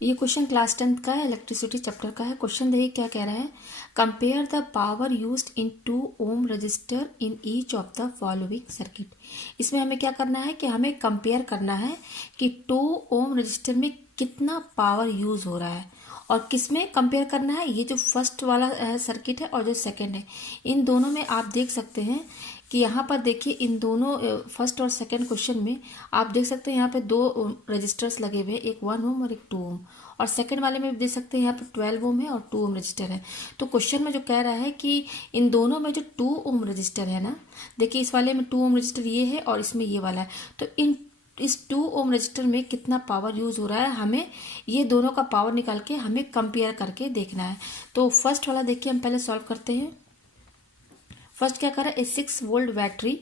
ये question class 10th का है, इलेक्ट्रिसिटी चैप्टर का है। क्वेश्चन देखिए क्या कह रहा है। Compare the power used in 2 ohm resistor in each of the following circuit. इसमें हमें क्या करना है कि हमें कंपेयर करना है कि 2 ओम रजिस्टर में कितना पावर यूज हो रहा है और किसमें कंपेयर करना है। ये जो फर्स्ट वाला सर्किट है और जो सेकंड है, इन दोनों में आप देख सकते हैं कि यहाँ पर देखिए इन दोनों फर्स्ट और सेकंड क्वेश्चन में आप देख सकते हैं यहाँ पे 2 रजिस्टर्स लगे हुए हैं, एक 1 ओम और एक 2 ओम। और सेकंड वाले में देख सकते हैं यहाँ पे 12 ओम है और 2 ओम रजिस्टर है। तो क्वेश्चन में जो कह रहा है कि इन दोनों में जो 2 ओम रजिस्टर है ना, देखिए इस वाले में 2 ओम रजिस्टर ये है और इसमें ये वाला है, तो इस 2 ओम रजिस्टर में कितना पावर यूज हो रहा है, हमें ये दोनों का पावर निकाल के हमें कंपेयर करके देखना है। तो फर्स्ट वाला देखिए हम पहले सॉल्व करते हैं। फर्स्ट क्या करा है, 6 वोल्ट बैटरी।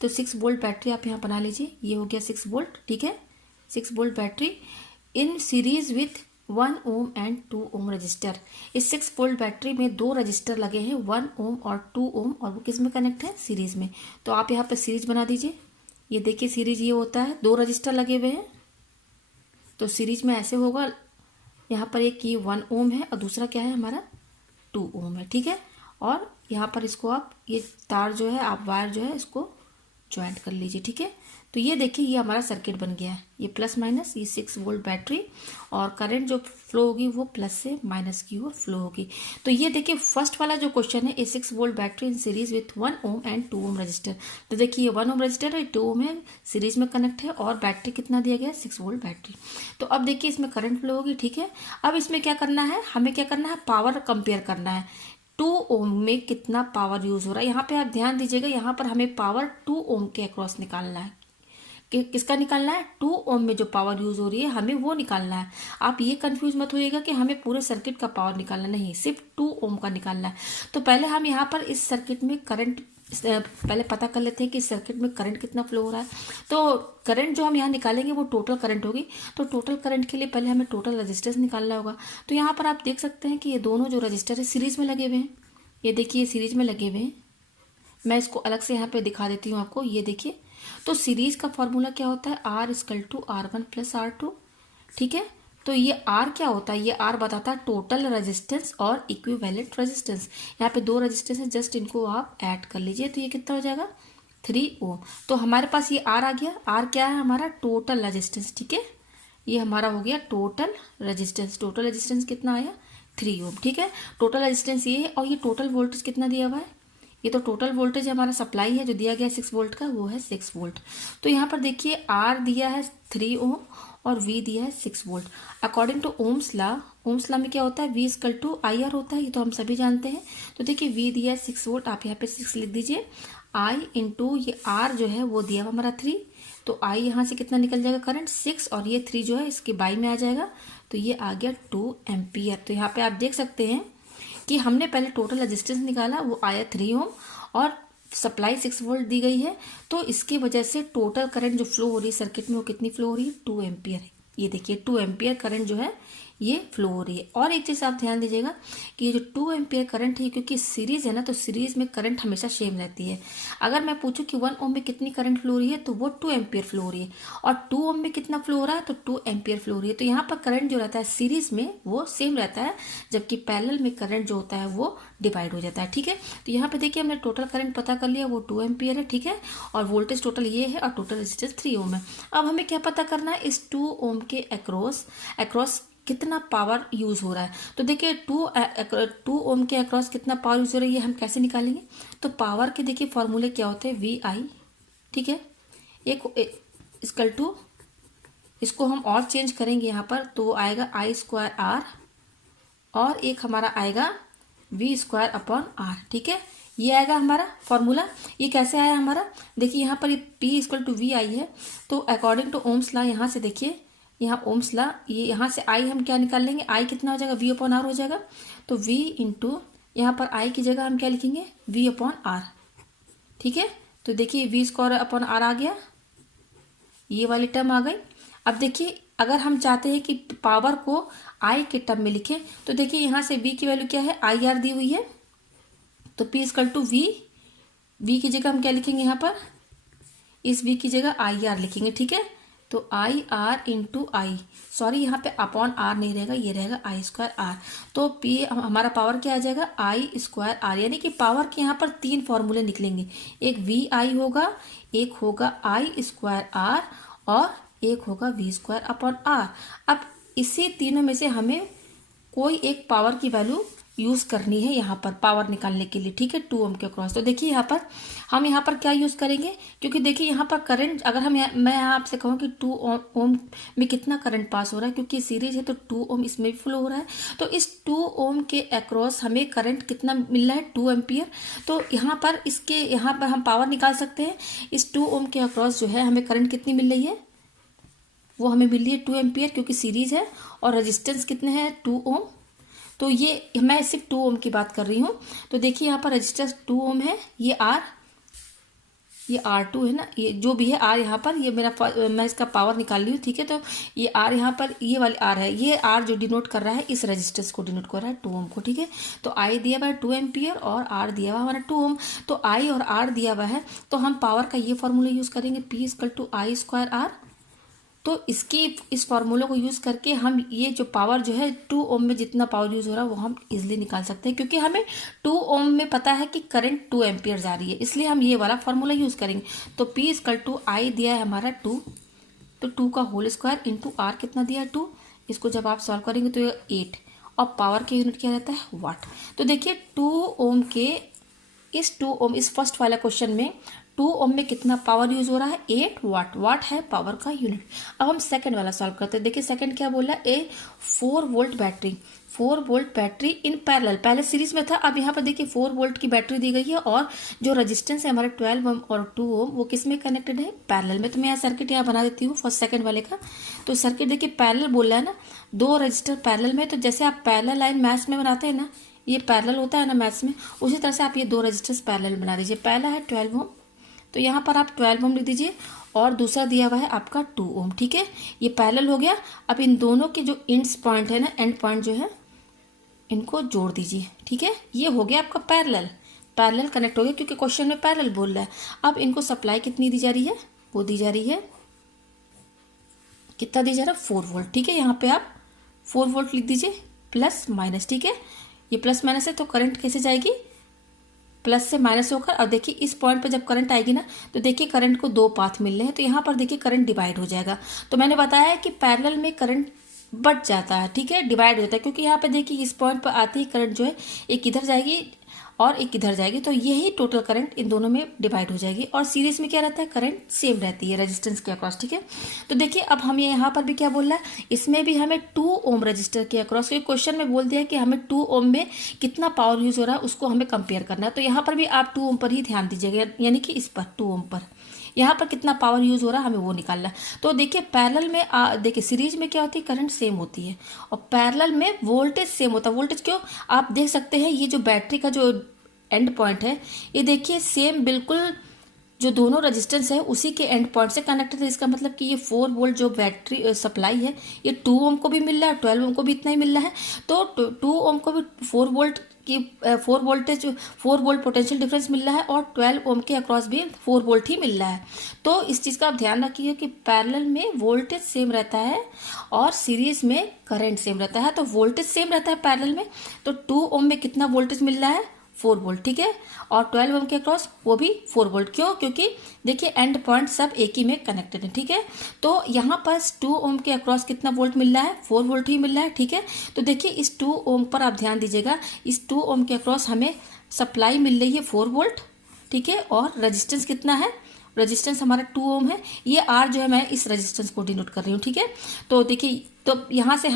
तो 6 वोल्ट बैटरी आप यहाँ बना लीजिए, ये हो गया 6 वोल्ट, ठीक है। 6 volt battery in series with 1 ohm and 2 ohm resistor. इस 6 वोल्ट बैटरी में 2 रजिस्टर लगे हैं, 1 ओम और 2 ओम, और वो किस में कनेक्ट है, सीरीज में। तो आप यहाँ पे सीरीज बना दीजिए। ये देखिए सीरीज ये होता है, 2 रजिस्टर लगे हुए हैं तो सीरीज में ऐसे होगा। यहाँ पर एक ये 1 ओम है और दूसरा क्या है हमारा 2 ओम है, ठीक है। और यहाँ पर इसको आप ये तार जो है, आप वायर जो है इसको ज्वाइंट कर लीजिए, ठीक है। तो ये देखिए ये हमारा सर्किट बन गया है। ये प्लस माइनस, ये 6 वोल्ट बैटरी और करंट जो फ्लो होगी वो प्लस से माइनस की ओर फ्लो होगी। तो ये देखिए फर्स्ट वाला जो क्वेश्चन है, 6 volt battery in series with 1 ohm and 2 ohm resistor. तो देखिए ये 1 ओम रजिस्टर है, 2 ओम है, सीरीज में कनेक्ट है और बैटरी कितना दिया गया है, 6 वोल्ट बैटरी। तो अब देखिए इसमें करंट फ्लो होगी, ठीक है। अब इसमें क्या करना है, हमें क्या करना है, पावर कंपेयर करना है। 2 ओम में कितना पावर यूज हो रहा है, यहाँ पे आप ध्यान दीजिएगा, यहाँ पर हमें पावर 2 ओम के अक्रॉस निकालना है। किसका निकालना है, 2 ओम में जो पावर यूज हो रही है हमें वो निकालना है। आप ये कंफ्यूज मत होइएगा कि हमें पूरे सर्किट का पावर निकालना, नहीं, सिर्फ 2 ओम का निकालना है। तो पहले हम यहाँ पर इस सर्किट में करंट पहले पता कर लेते हैं कि इस सर्किट में करंट कितना फ्लो हो रहा है। तो करंट जो हम यहाँ निकालेंगे वो टोटल करंट होगी। तो टोटल करंट के लिए पहले हमें टोटल रजिस्टेंस निकालना होगा। तो यहाँ पर आप देख सकते हैं कि ये दोनों जो रजिस्टर है सीरीज में लगे हुए हैं। ये देखिए सीरीज में लगे हुए हैं। मैं इसको अलग से यहाँ पे दिखा देती हूँ आपको, ये देखिए। तो सीरीज का फॉर्मूला क्या होता है, R=R1 + R2, ठीक है। तो ये R क्या होता है, ये R बताता है टोटल रेजिस्टेंस और इक्विवेलेंट रेजिस्टेंस। यहाँ पे 2 रेजिस्टेंस है, जस्ट इनको आप ऐड कर लीजिए तो ये कितना हो जाएगा, 3 ओम। तो हमारे पास ये R आ गया। R क्या है हमारा, टोटल रेजिस्टेंस, ठीक है। ये हमारा हो गया टोटल रेजिस्टेंस। टोटल रेजिस्टेंस कितना आया, 3 ओम, ठीक है। टोटल रेजिस्टेंस ये है और ये टोटल वोल्टेज कितना दिया हुआ है, ये तो टोटल वोल्टेज हमारा सप्लाई है जो दिया गया है 6 वोल्ट का, वो है 6 वोल्ट। तो यहाँ पर देखिए R दिया है 3 ओम और V दिया है 6 volt. According to Ohm's law में क्या होता है, V = IR होता है, ये तो हम सभी जानते हैं। तो देखिए V दिया है 6 वोल्ट, आप यहाँ पे 6 लिख दीजिए। I इंटू ये R जो है वो दिया हुआ हमारा 3, तो I यहाँ से कितना निकल जाएगा करंट 6, और ये 3 जो है इसके बाई में आ जाएगा, तो ये आ गया 2 एम्पियर। तो यहाँ पे आप देख सकते हैं कि हमने पहले टोटल रेजिस्टेंस निकाला, वो आया 3 ओम और सप्लाई 6 वोल्ट दी गई है। तो इसकी वजह से टोटल करंट जो फ्लो हो रही है सर्किट में वो कितनी फ्लो हो रही है, 2 एम्पियर। ये देखिए 2 एम्पियर करंट जो है ये फ्लो हो रही है। और एक चीज़ आप ध्यान दीजिएगा कि ये जो 2 एम्पियर करंट है, क्योंकि सीरीज है ना, तो सीरीज में करंट हमेशा सेम रहती है। अगर मैं पूछूं कि 1 ओम में कितनी करंट फ्लो हो रही है, तो वो 2 एम्पियर फ्लो हो रही है, और 2 ओम में कितना फ्लो हो रहा है, तो 2 एम्पियर फ्लो हो रही है। तो यहाँ पर करंट जो रहता है सीरीज में वो सेम रहता है, जबकि पैरेलल में करंट जो होता है वो डिवाइड हो जाता है, ठीक है। तो यहाँ पे देखिए हमने टोटल करंट पता कर लिया, वो 2 एम्पियर है, ठीक है। और वोल्टेज टोटल ये है और टोटल रेजिस्टेंस 3 ओम है। अब हमें क्या पता करना है, इस 2 ओम के अक्रॉस कितना पावर यूज हो रहा है। तो देखिए 2 ओम के अक्रॉस कितना पावर यूज हो रहा है, ये हम कैसे निकालेंगे। तो पावर के देखिए फॉर्मूले क्या होते हैं, VI, ठीक है। एक इसको हम और चेंज करेंगे यहाँ पर, तो आएगा I²R, और एक हमारा आएगा V²/R, ठीक है। ये आएगा हमारा फॉर्मूला। ये कैसे आया हमारा, देखिए यहाँ पर P = VI है। तो अकॉर्डिंग टू ओम्स लॉ यहाँ से देखिए, यहाँ ओम्स लॉ, ये यहाँ से I हम क्या निकाल लेंगे, I कितना हो जाएगा, V/R हो जाएगा। तो V इंटू यहाँ पर I की जगह हम क्या लिखेंगे, V/R, ठीक है। तो देखिए V²/R आ गया, ये वाली टर्म आ गई। अब देखिए अगर हम चाहते हैं कि पावर को I के टर्म में लिखें, तो देखिए यहाँ से V की वैल्यू क्या है, IR दी हुई है, तो P = V की जगह हम क्या लिखेंगे, यहाँ पर इस V की जगह IR लिखेंगे, ठीक है। तो I R into I, sorry यहाँ पे अपॉन आर नहीं रहेगा, ये रहेगा आई स्क्वायर आर। तो पी हमारा पावर क्या आ जाएगा, आई स्क्वायर आर, यानी कि पावर के यहाँ पर 3 फॉर्मूले निकलेंगे, एक वी आई होगा, एक होगा आई स्क्वायर आर और एक होगा वी स्क्वायर अपॉन आर। अब इसी तीनों में से हमें कोई एक पावर की वैल्यू यूज करनी है यहाँ पर पावर निकालने के लिए, ठीक है, 2 ओम के अक्रॉस। तो देखिए यहाँ पर हम यहाँ पर क्या यूज करेंगे, क्योंकि देखिए यहाँ पर करंट अगर मैं यहाँ आपसे कहूँ कि 2 ओम में कितना करंट पास हो रहा है, क्योंकि सीरीज है तो 2 ओम इसमें भी फ्लो हो रहा है, तो इस 2 ओम के अक्रॉस हमें करंट कितना मिल रहा है, 2 एम्पियर। तो यहाँ पर हम पावर निकाल सकते हैं। इस 2 ओम के अक्रॉस जो है हमें करंट कितनी मिल रही है, वो हमें मिल रही है 2 एम्पियर, क्योंकि सीरीज है, और रेजिस्टेंस कितने हैं 2 ओम। तो ये मैं सिर्फ 2 ओम की बात कर रही हूँ। तो देखिए यहाँ पर रेजिस्टेंस 2 ओम है, ये R2 है ना, ये जो भी है R यहाँ पर, ये मैं इसका पावर निकाल रही हूँ, ठीक है। तो ये R यहाँ पर, ये वाली R है, ये R जो डिनोट कर रहा है इस रेजिस्टेंस को डिनोट कर रहा है 2 ओम को, ठीक है। तो I दिया हुआ है 2 एम्पियर और R दिया हुआ हमारा 2 ओम। तो I और R दिया हुआ है, तो हम पावर का ये फॉर्मूला यूज करेंगे, P = I स्क्वायर R। तो इस फॉर्मूले को यूज करके हम ये जो पावर जो है 2 ओम में जितना पावर यूज हो रहा है वो हम इजिली निकाल सकते हैं, क्योंकि हमें 2 ओम में पता है कि करंट 2 एम्पियर जा रही है, इसलिए हम ये वाला फॉर्मूला यूज करेंगे। तो P = I दिया है हमारा 2, तो 2 का होल स्क्वायर इंटू R कितना दिया है 2, इसको जब आप सॉल्व करेंगे तो ये 8, और पावर के यूनिट क्या रहता है, वाट। तो देखिए 2 ओम के इस फर्स्ट वाला क्वेश्चन में 2 ओम में कितना पावर यूज हो रहा है, 8 वाट। वाट है पावर का यूनिट। अब हम सेकंड वाला सॉल्व करते हैं। देखिए सेकंड क्या बोला, 4 वोल्ट बैटरी इन पैरेलल, पहले सीरीज में था, अब यहाँ पर देखिए 4 वोल्ट की बैटरी दी गई है, और जो रेजिस्टेंस है हमारे 12 ओम और 2 ओम वो किस में कनेक्टेड है, पैरेलल में। तो मैं यहाँ सर्किट यहाँ बना देती हूँ फर्स्ट सेकंड वाले का। तो सर्किट देखिए पैरेलल बोल रहा है ना, 2 रजिस्टर पैरेलल में, तो जैसे आप पैरेलल लाइन मैथ्स में बनाते हैं ना, ये पैरेलल होता है ना मैथ्स में, उसी तरह से आप ये 2 रजिस्टर्स पैरेलल बना दीजिए। पहला है 12 ओम, तो यहाँ पर आप 12 ओम लिख दीजिए, और दूसरा दिया हुआ है आपका 2 ओम, ठीक है। ये पैरेलल हो गया। अब इन दोनों के जो एंड्स पॉइंट है ना, एंड पॉइंट जो है इनको जोड़ दीजिए, ठीक है। ये हो गया आपका पैरेलल कनेक्ट हो गया, क्योंकि क्वेश्चन में पैरेलल बोल रहा है। अब इनको सप्लाई कितनी दी जा रही है, वो दी जा रही है, कितना दी जा रहा है, 4 वोल्ट, ठीक है। यहाँ पे आप 4 वोल्ट लिख दीजिए, प्लस माइनस, ठीक है। ये प्लस माइनस है तो करंट कैसे जाएगी, प्लस से माइनस होकर। अब देखिए इस पॉइंट पे जब करंट आएगी ना, तो देखिए करंट को 2 पाथ मिल रहे हैं, तो यहाँ पर देखिए करंट डिवाइड हो जाएगा। तो मैंने बताया है कि पैरेलल में करंट बढ़ जाता है, ठीक है, डिवाइड होता है, क्योंकि यहाँ पे देखिए इस पॉइंट पर आते ही करंट जो है एक इधर जाएगी और एक इधर जाएगी, तो यही टोटल करंट इन दोनों में डिवाइड हो जाएगी। और सीरीज में क्या रहता है, करंट सेम रहती है रेजिस्टेंस के अक्रॉस, ठीक है। तो देखिए अब हम यहाँ पर भी क्या बोल रहा है, इसमें भी हमें 2 ओम रजिस्टर के अक्रॉस, क्वेश्चन में बोल दिया कि हमें 2 ओम में कितना पावर यूज हो रहा है उसको हमें कंपेयर करना है। तो यहाँ पर भी आप 2 ओम पर ही ध्यान दीजिएगा, यानी कि इस पर 2 ओम पर यहाँ पर कितना पावर यूज हो रहा है हमें वो निकालना है। तो देखिए पैरेलल में देखिए सीरीज में क्या होती है, करंट सेम होती है, और पैरेलल में वोल्टेज सेम होता है। वोल्टेज क्यों, आप देख सकते हैं ये जो बैटरी का जो एंड पॉइंट है, ये देखिए सेम बिल्कुल जो दोनों रेजिस्टेंस है उसी के एंड पॉइंट से कनेक्टेड है। इसका मतलब कि ये 4 वोल्ट जो बैटरी सप्लाई है ये 2 ओम को भी मिल रहा है, 12 ओम को भी इतना ही मिल रहा है। तो 2 ओम को भी 4 वोल्ट पोटेंशियल डिफरेंस मिल रहा है, और 12 ओम के अक्रॉस भी 4 वोल्ट ही मिल रहा है। तो इस चीज़ का आप ध्यान रखिए कि पैरेलल में वोल्टेज सेम रहता है और सीरीज में करंट सेम रहता है। तो वोल्टेज सेम रहता है पैरेलल में, तो 2 ओम में कितना वोल्टेज मिल रहा है, 4 वोल्ट, ठीक है, और 12 ओम के अक्रॉस वो भी 4 वोल्ट। क्यों, क्योंकि देखिए एंड पॉइंट सब एक ही में कनेक्टेड है, ठीक है। तो यहाँ पर 2 ओम के अक्रॉस कितना वोल्ट मिल रहा है, 4 वोल्ट ही मिल रहा है, ठीक है। तो देखिए इस 2 ओम पर आप ध्यान दीजिएगा, इस 2 ओम के अक्रॉस हमें सप्लाई मिल रही है 4 वोल्ट, ठीक है, और रजिस्टेंस कितना है, रेजिस्टेंस हमारा 2 ओम है। ये आर जो है मैं इस रेजिस्टेंस को डिनोट कर रही हूँ, ठीक है। तो देखिए तो यहाँ से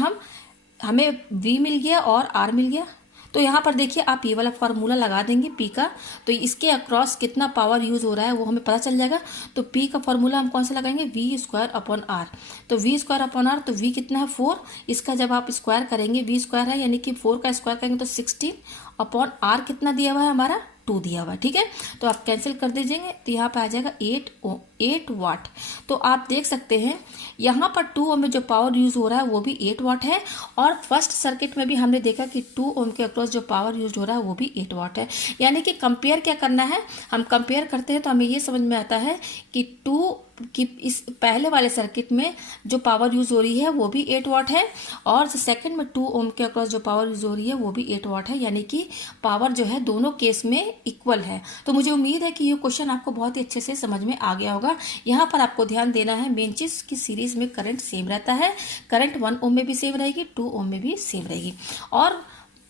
हमें वी मिल गया और आर मिल गया। तो यहाँ पर देखिए आप ये वाला फार्मूला लगा देंगे पी का, तो इसके अक्रॉस कितना पावर यूज हो रहा है वो हमें पता चल जाएगा। तो पी का फार्मूला हम कौन सा लगाएंगे, V²/R। तो V²/R, तो V कितना है 4, इसका जब आप स्क्वायर करेंगे, V स्क्वायर है यानी कि 4 का स्क्वायर करेंगे तो 16/R कितना दिया हुआ है हमारा 2 दिया हुआ है, ठीक है। तो आप कैंसिल कर दीजिएंगे, तो यहाँ पे आ जाएगा 8 वाट। तो आप देख सकते हैं यहाँ पर 2 ओम में जो पावर यूज हो रहा है वो भी 8 वाट है, और फर्स्ट सर्किट में भी हमने देखा कि 2 ओम के अक्रॉस जो पावर यूज हो रहा है वो भी 8 वाट है। यानी कि कंपेयर क्या करना है, हम कंपेयर करते हैं तो हमें ये समझ में आता है कि 2 कि इस पहले वाले सर्किट में जो पावर यूज हो रही है वो भी 8 वाट है, और सेकंड में 2 ओम के अक्रॉस जो पावर यूज हो रही है वो भी 8 वाट है, यानी कि पावर जो है दोनों केस में इक्वल है। तो मुझे उम्मीद है कि ये क्वेश्चन आपको बहुत ही अच्छे से समझ में आ गया होगा। यहाँ पर आपको ध्यान देना है मेन चीज की सीरीज में करंट सेम रहता है, करंट 1 ओम में भी सेम रहेगी, 2 ओम में भी सेम रहेगी, और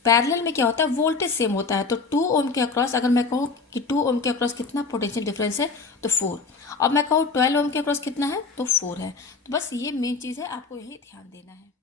पैरेलल में क्या होता है, वोल्टेज सेम होता है। तो 2 ओम के अक्रॉस अगर मैं कहूँ कि 2 ओम के अक्रॉस कितना पोटेंशियल डिफरेंस है, तो 4। अब मैं कहूँ 12 ओम के अक्रॉस कितना है, तो 4 है। तो बस ये मेन चीज़ है, आपको यही ध्यान देना है।